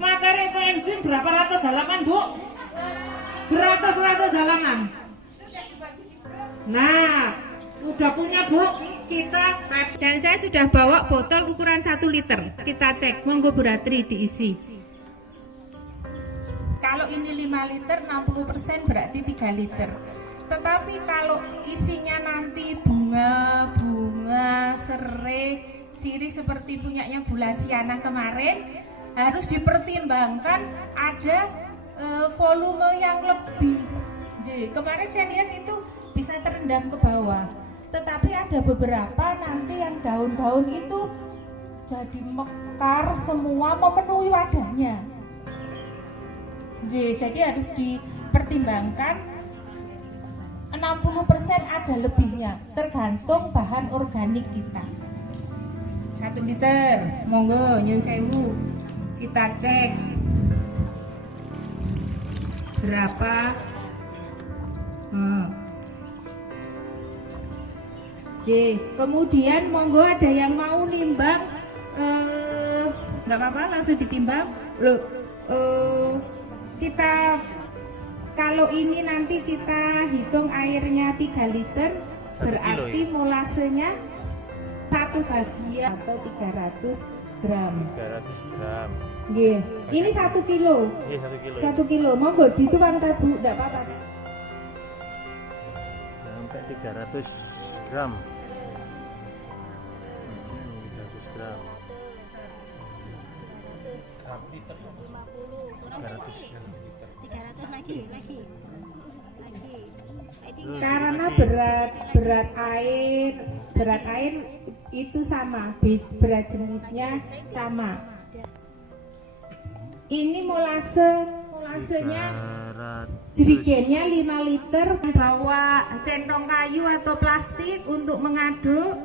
materi koenzim berapa ratus halaman, Bu? Beratus-ratus halaman. Nah, udah punya, Bu. Kita dan saya sudah bawa botol ukuran 1 liter. Kita cek, monggo Bu Ratri diisi. Kalau ini 5 liter, 60% berarti 3 liter. Tetapi kalau isinya nanti bunga, serai, sirih seperti punyanya Bu Lasiana kemarin, harus dipertimbangkan ada volume yang lebih. Jadi, kemarin saya lihat itu bisa terendam ke bawah. Tetapi ada beberapa nanti yang daun-daun itu jadi mekar semua memenuhi wadahnya. Jadi harus dipertimbangkan 60% ada lebihnya, tergantung bahan organik kita. 1 liter, monggo nyuwun sewu. Kita cek berapa. Kemudian monggo ada yang mau nimbang, nggak apa-apa langsung ditimbang. Loh, kita kalau ini nanti kita hitung airnya 3 liter, berarti molasenya 1 bagian atau 300 gram. 300 gram. Yeah. Ini 1 kilo. Iya, 1 kilo. 1 kilo, monggo dituang Bu, enggak apa-apa. Sampai 300 gram. 300 gram. 300 lagi. Karena berat air itu sama, berat jenisnya sama. Ini molasenya jerigennya 5 liter. Bawa centong kayu atau plastik untuk mengaduk.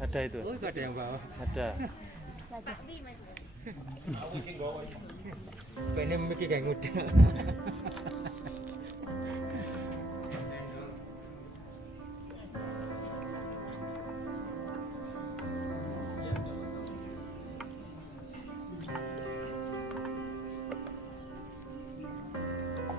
Ada itu. Oh, itu ada yang bawa. Ada. Pengen mikir kayak muda.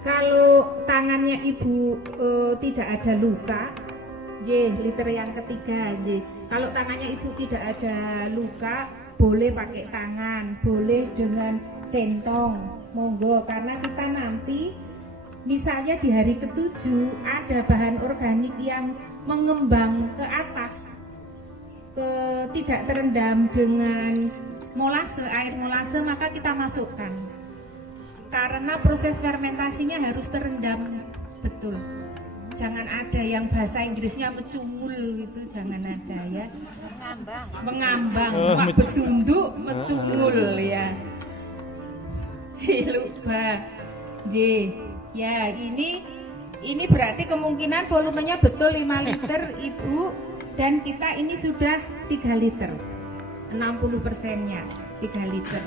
Kalau tangannya Ibu tidak ada luka, liter yang ketiga. Kalau tangannya Ibu tidak ada luka, boleh pakai tangan, boleh dengan centong, monggo. Karena kita nanti misalnya di hari ke-7 ada bahan organik yang mengembang ke atas, tidak terendam dengan air molase, maka kita masukkan. Karena proses fermentasinya harus terendam betul. Jangan ada yang bahasa Inggrisnya mecungul gitu, jangan ada ya. Mengambang, Pak betunduk mecungul ya. Lupa. Ya, ini berarti kemungkinan volumenya betul 5 liter Ibu, dan kita ini sudah 3 liter. 60%-nya 3 liter.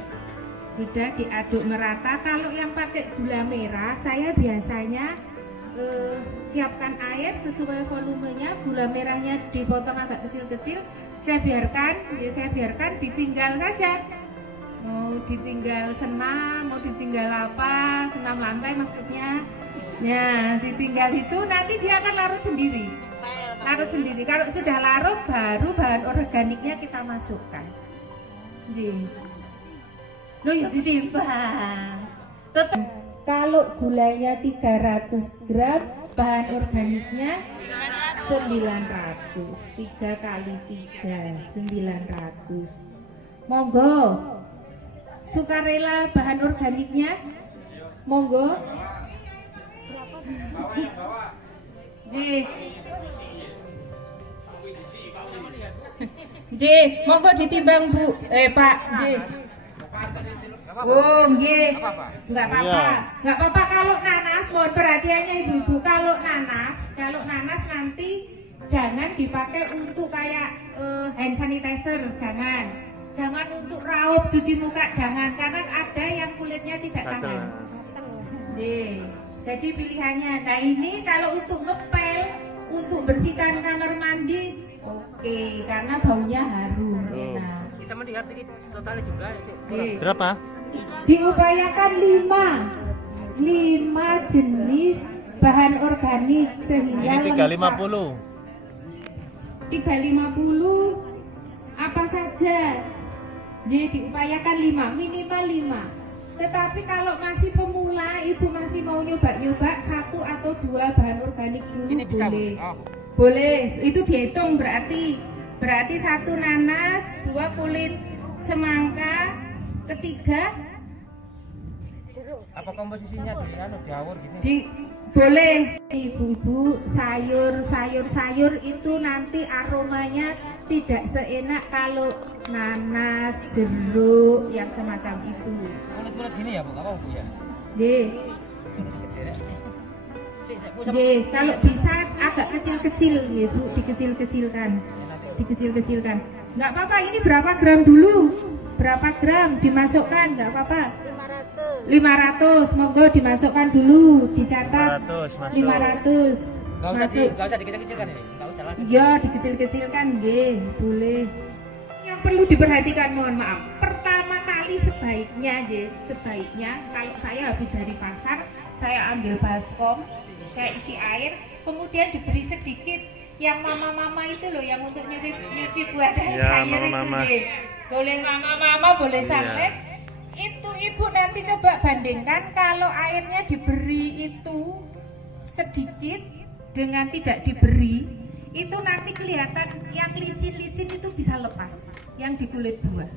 Sudah diaduk merata. Kalau yang pakai gula merah, saya biasanya siapkan air sesuai volumenya, gula merahnya dipotong agak kecil-kecil, saya biarkan ditinggal saja. Mau ditinggal senam, mau ditinggal apa, senam lantai maksudnya. Nah, ditinggal itu nanti dia akan larut sendiri. Kalau sudah larut, baru bahan organiknya kita masukkan. Loh ya ditimbang. Tetap kalau gulanya 300 gram, bahan organiknya 900. 3 kali 3 900. Monggo. Sukarela bahan organiknya? Monggo. Monggo ditimbang Bu. Pak, Oh, nggih. Enggak apa-apa. Enggak apa-apa kalau nanas, mohon perhatiannya Ibu-ibu, kalau nanas nanti jangan dipakai untuk kayak hand sanitizer, jangan. Jangan untuk raup cuci muka, jangan, karena ada yang kulitnya tidak tahan. Jadi pilihannya. Nah, ini kalau untuk ngepel, untuk bersihkan kamar mandi, oke, karena baunya harum, enak. Bisa melihat ini totalnya juga ya, Cik. Oke. Berapa? Diupayakan 5 jenis bahan organik sehingga Ini 350. 350 apa saja. Jadi diupayakan 5, minimal 5. Tetapi kalau masih pemula, ibu masih mau nyoba-nyoba 1 atau 2 bahan organik dulu Ini bisa, Bu? boleh. Oh. Boleh, itu dihitung berarti 1 nanas, 2 kulit semangka, ketiga Apa komposisinya di jawur gitu? boleh ibu-ibu sayur itu nanti aromanya tidak seenak kalau nanas, jeruk yang semacam itu. Kulit-kulit gini ya, Bu? Apa, Bu ya? Kalau bisa agak kecil-kecil ya Bu, dikecil-kecilkan. Nggak apa-apa, ini berapa gram dulu? Berapa gram dimasukkan? Nggak apa-apa. 500, monggo dimasukkan dulu, dicatat 500 masuk. Nggak usah dikecil-kecilkan ini. Nggak usah langsung. Iya, dikecil-kecilkan, nggih, boleh. Yang perlu diperhatikan, mohon maaf. Pertama kali sebaiknya kalau saya habis dari pasar, saya ambil baskom, saya isi air, kemudian diberi sedikit yang mama-mama itu loh, yang untuk nyuci buah dan Ya, sayur mama-mama. itu, nggih. Boleh mama-mama, boleh Iya. samlet. Itu ibu nanti coba bandingkan kalau airnya diberi itu sedikit dengan tidak diberi, itu nanti kelihatan yang licin-licin itu bisa lepas, yang di kulit buah.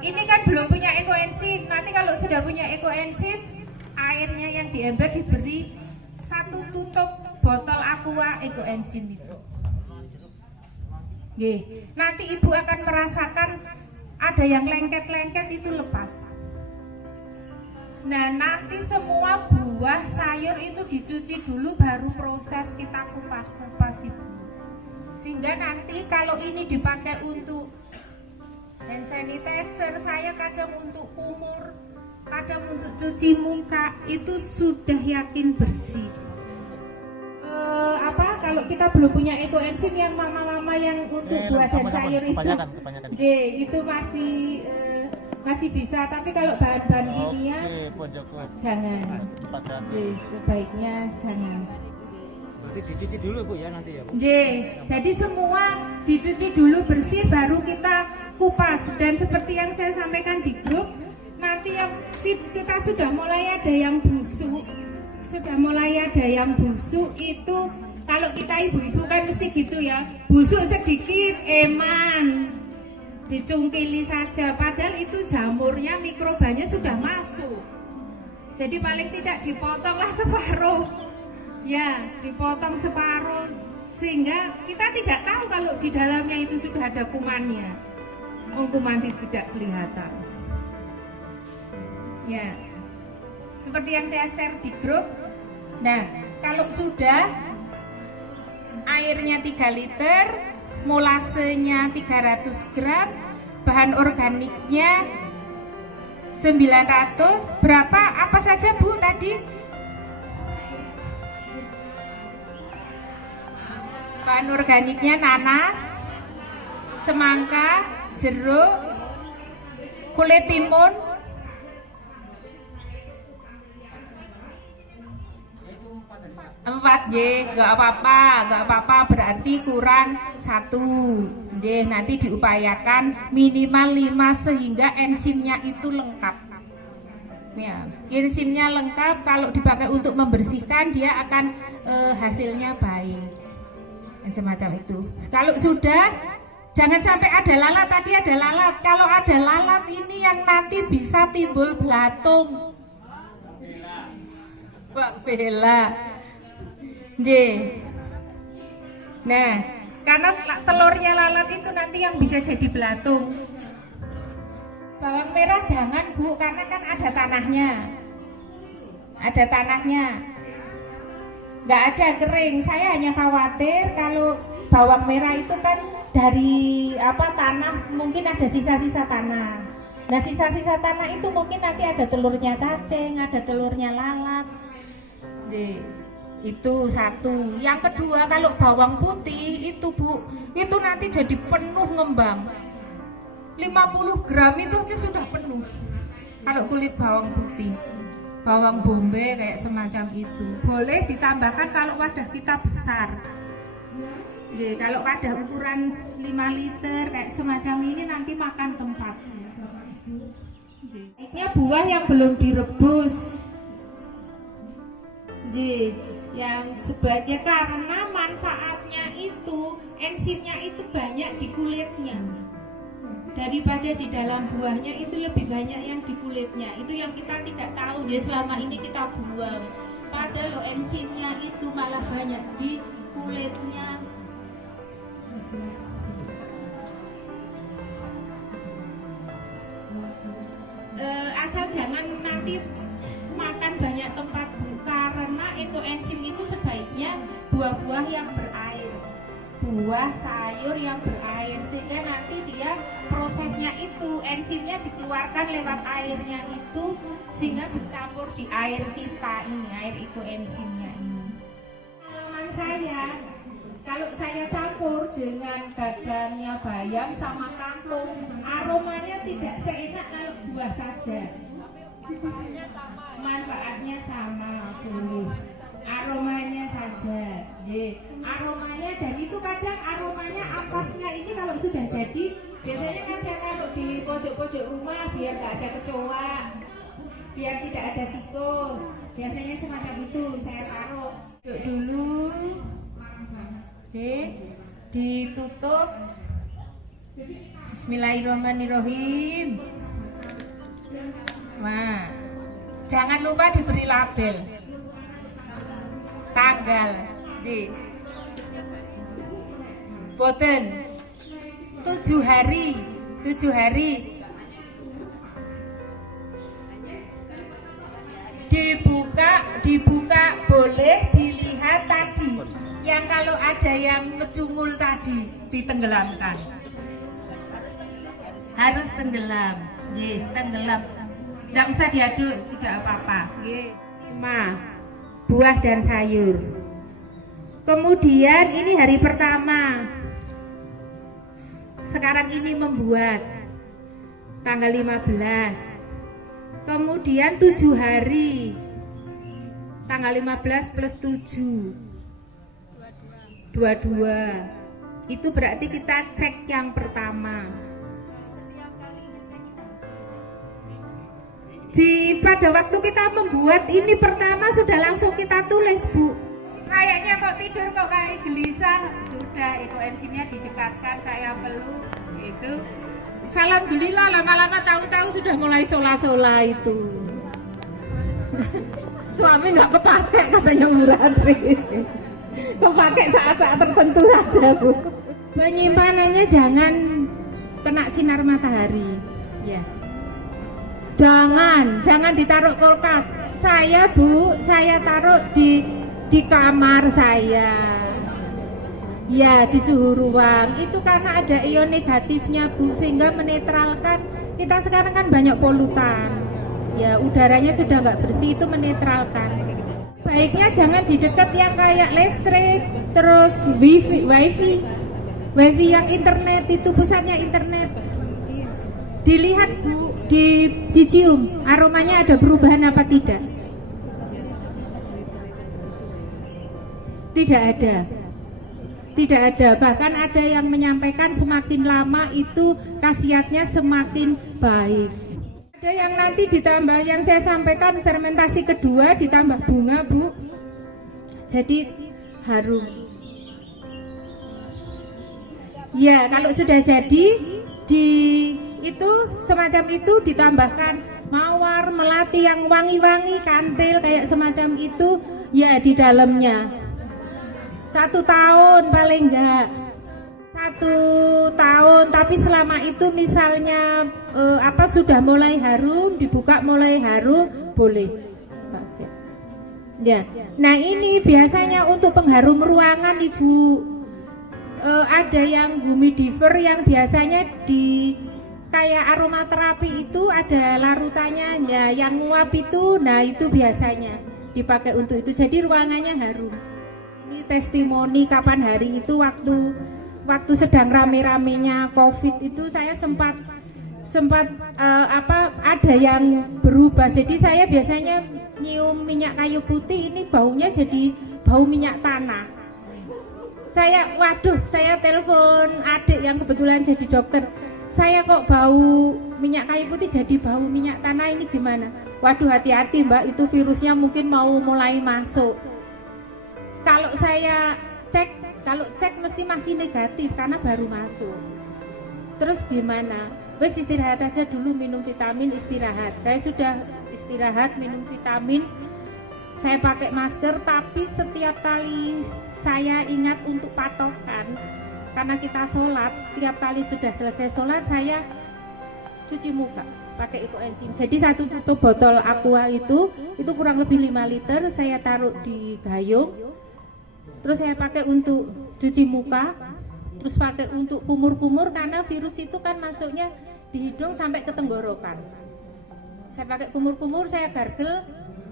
Ini kan belum punya ekoenzim. Nanti kalau sudah punya ekoenzim, airnya yang di ember diberi 1 tutup botol aqua ekoenzim itu. Nggih. Nanti ibu akan merasakan ada yang lengket-lengket itu lepas. Nah, nanti semua buah sayur itu dicuci dulu baru proses kita kupas-kupas ibu. Sehingga nanti kalau ini dipakai untuk hand sanitizer, saya kadang untuk kumur, kadang untuk cuci muka, itu sudah yakin bersih. Kalau kita belum punya ekoenzim yang mama-mama yang untuk buah dan sayur kebanyakan. itu masih bisa, tapi kalau bahan-bahan kimia jangan. Sebaiknya jangan. Berarti dicuci dulu, Bu ya, nanti ya, Bu. Jadi semua dicuci dulu bersih baru kita kupas, dan seperti yang saya sampaikan di grup, nanti yang kita sudah mulai ada yang busuk. Itu kalau kita ibu-ibu kan mesti gitu ya, busuk sedikit eman, dicungkili saja, padahal itu jamurnya, mikrobanya sudah masuk. Jadi paling tidak dipotonglah separuh, ya dipotong separuh, sehingga kita tidak tahu kalau di dalamnya itu sudah ada kumannya. Kuman tidak kelihatan, ya seperti yang saya share di grup. Nah, kalau sudah airnya 3 liter, molasenya 300 gram, bahan organiknya 900, berapa? Apa saja Bu tadi? Bahan organiknya nanas, semangka, jeruk, kulit timun, empat, nggak apa-apa, berarti kurang 1. Nanti diupayakan minimal 5 sehingga enzimnya itu lengkap. Ya, enzimnya lengkap, kalau dipakai untuk membersihkan dia akan hasilnya baik. Semacam itu. Kalau sudah, jangan sampai ada lalat. Tadi ada lalat. Kalau ada lalat ini yang nanti bisa timbul belatung. Mbak Bella. Nah, karena telurnya lalat itu nanti yang bisa jadi belatung. Bawang merah jangan Bu, karena kan ada tanahnya. Nggak ada kering. Saya hanya khawatir kalau bawang merah itu kan dari tanah, mungkin ada sisa-sisa tanah. Nah, sisa-sisa tanah itu mungkin nanti ada telurnya cacing, ada telurnya lalat. Itu satu. Yang kedua, kalau bawang putih itu Bu, itu nanti jadi penuh ngembang. 50 gram itu aja sudah penuh. Kalau kulit bawang putih, bawang bombay kayak semacam itu. Boleh ditambahkan kalau wadah kita besar. Jadi, kalau wadah ukuran 5 liter kayak semacam ini nanti makan tempat. Ini buah yang belum direbus. Jadi, yang sebagai karena manfaatnya itu enzimnya itu banyak di kulitnya daripada di dalam buahnya, itu lebih banyak yang di kulitnya. Itu yang kita tidak tahu ya, selama ini kita buang, padahal enzimnya itu malah banyak di kulitnya. Asal jangan nanti makan banyak tempat Bu, karena itu enzim itu sebaiknya buah-buah yang berair, buah sayur yang berair, sehingga nanti dia prosesnya itu enzimnya dikeluarkan lewat airnya itu, sehingga bercampur di air kita ini, air itu enzimnya ini. Pengalaman saya, kalau saya campur dengan dagannya bayam sama kangkung, aromanya tidak seenak kalau buah saja. Manfaatnya sama, boleh. Aromanya saja, aromanya, dan itu kadang aromanya ampasnya ini kalau sudah jadi, biasanya kan saya taruh di pojok-pojok rumah biar nggak ada kecoa, biar tidak ada tikus. Biasanya semacam itu saya taruh. Duduk dulu, ditutup. Bismillahirrahmanirrahim. Nah, jangan lupa diberi label tanggal, boten 7 hari dibuka boleh, dilihat tadi yang kalau ada yang mecungul tadi ditenggelamkan, harus tenggelam, tenggelam. Tidak usah diaduk, tidak apa-apa. 5 buah dan sayur. Kemudian ini hari pertama. Sekarang ini membuat tanggal 15. Kemudian 7 hari. Tanggal 15 plus 7. 22. Itu berarti kita cek yang pertama. Pada waktu kita membuat ini pertama sudah langsung kita tulis Bu. Kayaknya kok tidur kok kayak gelisah. Sudah, itu enzimnya didekatkan, saya peluk itu. Alhamdulillah, lama-lama tahu-tahu sudah mulai sola-sola itu. Suami nggak kepake katanya Bu Ratri. Kepake saat-saat tertentu saja Bu. Penyimpanannya jangan kena sinar matahari. Ya. Jangan ditaruh kulkas. Saya Bu, saya taruh di kamar saya. Ya, di suhu ruang. Itu karena ada ion negatifnya Bu, sehingga menetralkan. Kita sekarang kan banyak polutan. Ya, udaranya sudah nggak bersih, itu menetralkan. Baiknya jangan di dekat yang kayak listrik, terus wifi yang internet, itu pusatnya internet. Dilihat Bu, dicium aromanya ada perubahan apa tidak? Tidak ada. Bahkan ada yang menyampaikan semakin lama itu khasiatnya semakin baik. Ada yang nanti ditambah, yang saya sampaikan fermentasi kedua ditambah bunga Bu, jadi harum. Ya, kalau sudah jadi itu semacam itu ditambahkan mawar, melati yang wangi-wangi, kantil kayak semacam itu ya di dalamnya. 1 tahun paling enggak 1 tahun, tapi selama itu misalnya sudah mulai harum, dibuka mulai harum, boleh pakai. Ya. Nah, ini biasanya untuk pengharum ruangan Ibu. Ada yang humidifier yang biasanya di kayak aromaterapi itu ada larutannya, ya yang nguap itu, nah itu biasanya dipakai untuk itu. Jadi ruangannya harum. Ini testimoni kapan hari itu waktu sedang rame-ramenya COVID itu saya sempat ada yang berubah. Jadi saya biasanya nyium minyak kayu putih, ini baunya jadi bau minyak tanah. Saya telepon adik yang kebetulan jadi dokter. Saya kok bau minyak kayu putih jadi bau minyak tanah, ini gimana? Waduh, hati-hati Mbak, itu virusnya mungkin mau mulai masuk. Kalau cek mesti masih negatif karena baru masuk. Terus gimana? Wes istirahat aja dulu, minum vitamin, istirahat. Saya sudah istirahat, minum vitamin. Saya pakai masker, tapi setiap kali saya ingat untuk patokan, karena kita sholat, setiap kali sudah selesai sholat saya cuci muka pakai ekoenzim. Jadi satu tutup botol aqua itu kurang lebih 5 liter, saya taruh di gayung, terus saya pakai untuk cuci muka, terus pakai untuk kumur-kumur, karena virus itu kan masuknya di hidung sampai ke tenggorokan. Saya pakai kumur-kumur, saya gargel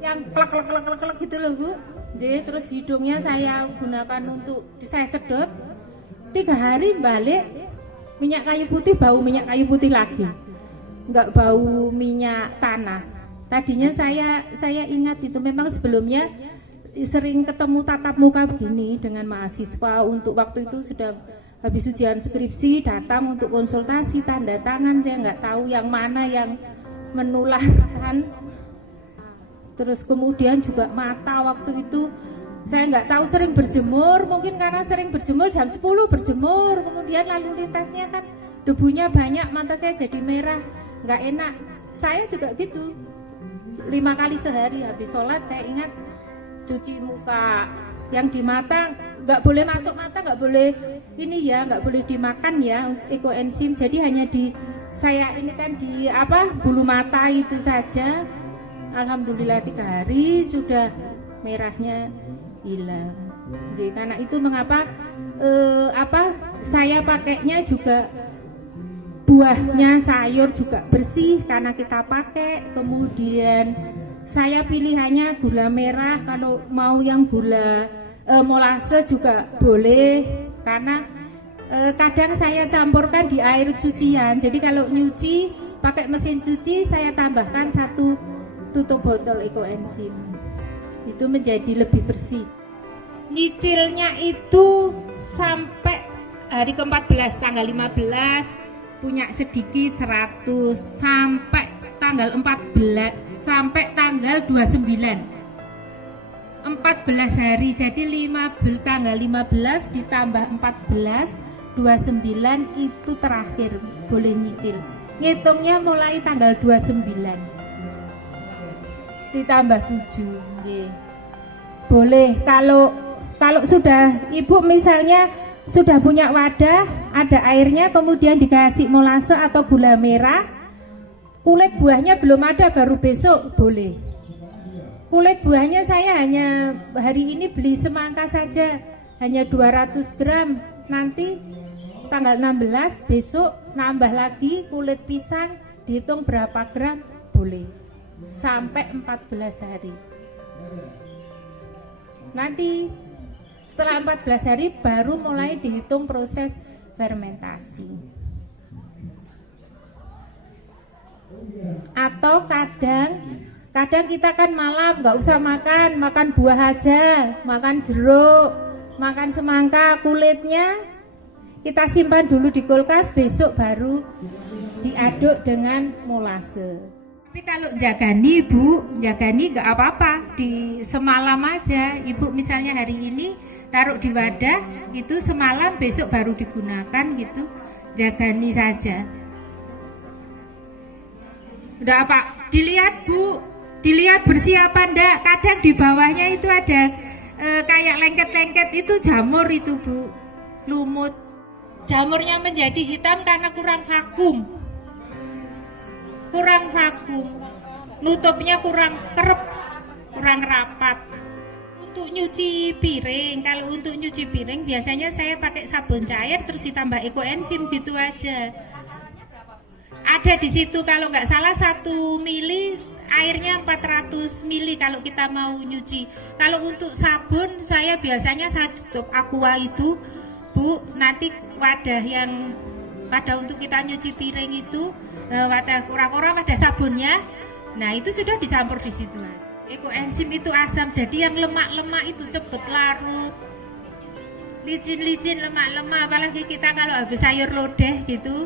yang klek gitu loh Bu. Jadi terus hidungnya saya gunakan untuk saya sedot. 3 hari balik minyak kayu putih, bau minyak kayu putih lagi, nggak bau minyak tanah. Tadinya saya ingat itu memang sebelumnya sering ketemu tatap muka begini dengan mahasiswa, untuk waktu itu sudah habis ujian skripsi, datang untuk konsultasi, tanda tangan, saya nggak tahu yang mana yang menularkan. Terus kemudian juga mata, waktu itu saya nggak tahu, sering berjemur, mungkin karena sering berjemur jam 10 berjemur, kemudian lalu lintasnya kan debunya banyak, mata saya jadi merah, nggak enak. Saya juga gitu, 5 kali sehari habis sholat saya ingat cuci muka. Yang di mata nggak boleh masuk mata, nggak boleh ini ya, nggak boleh dimakan ya untuk ekoenzim. Jadi hanya saya ini kan di bulu mata itu saja. Alhamdulillah 3 hari sudah merahnya hilang. Jadi karena itu mengapa saya pakainya juga buahnya, sayur juga bersih karena kita pakai. Kemudian saya pilihannya gula merah, kalau mau yang gula molase juga boleh, karena kadang saya campurkan di air cucian. Jadi kalau nyuci pakai mesin cuci, saya tambahkan 1 tutup botol ekoenzim, itu menjadi lebih bersih. Nyicilnya itu sampai hari ke-14, tanggal 15 punya sedikit 100, sampai tanggal 14, sampai tanggal 29, 14 hari. Jadi tanggal 15 ditambah 14, 29 itu terakhir boleh nyicil. Ngitungnya mulai tanggal 29 ditambah 7, boleh. Kalau sudah ibu misalnya sudah punya wadah, ada airnya, kemudian dikasih molase atau gula merah, kulit buahnya belum ada, baru besok boleh. Kulit buahnya saya hanya hari ini beli semangka saja, hanya 200 gram, nanti tanggal 16 besok nambah lagi kulit pisang, dihitung berapa gram, boleh. Sampai 14 hari. Nanti setelah 14 hari baru mulai dihitung proses fermentasi. Atau kadang kita kan malam nggak usah makan buah aja, makan jeruk, makan semangka, kulitnya kita simpan dulu di kulkas, besok baru diaduk dengan molase. Tapi kalau jagani Bu, jagani nggak apa-apa, di semalam aja. Ibu misalnya hari ini taruh di wadah, itu semalam besok baru digunakan gitu, jagani saja. Udah apa? Dilihat Bu, dilihat bersih apa enggak. Kadang di bawahnya itu ada kayak lengket-lengket, itu jamur itu Bu, lumut. Jamurnya menjadi hitam karena kurang vakum. Nutupnya kurang kerep, kurang rapat. Untuk nyuci piring, kalau untuk nyuci piring biasanya saya pakai sabun cair terus ditambah ekoenzim gitu aja. Ada di situ kalau nggak salah 1 mili airnya 400 ml kalau kita mau nyuci. Kalau untuk sabun saya biasanya satu aqua itu Bu, nanti wadah untuk kita nyuci piring itu wadah kura-kura, wadah sabunnya. Nah, itu sudah dicampur di situ aja. Ekoenzim itu asam, jadi yang lemak-lemak itu cepet larut. Licin-licin, lemak-lemak, apalagi kita kalau habis sayur lodeh gitu,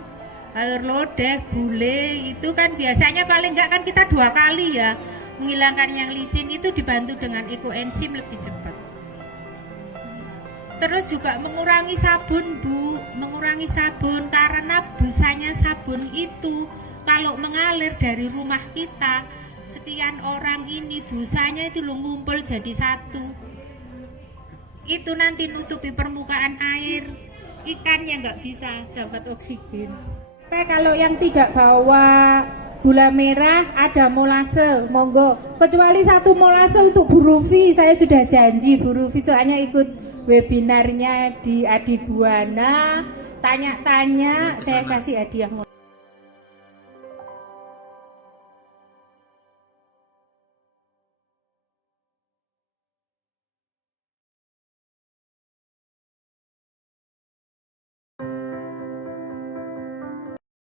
sayur lodeh, gulai itu kan biasanya paling enggak kan kita 2 kali ya menghilangkan yang licin, itu dibantu dengan ekoenzim lebih cepat. Terus juga mengurangi sabun Bu, mengurangi sabun karena busanya sabun itu kalau mengalir dari rumah kita, sekian orang ini busanya itu ngumpul jadi satu. Itu nanti nutupi permukaan air, ikannya nggak bisa dapat oksigen. Kalau yang tidak bawa gula merah ada molase, monggo. Kecuali 1 molase untuk Bu Rufi, saya sudah janji Bu Rufi soalnya ikut webinarnya di Adi Buana, tanya-tanya saya kasih hadiah.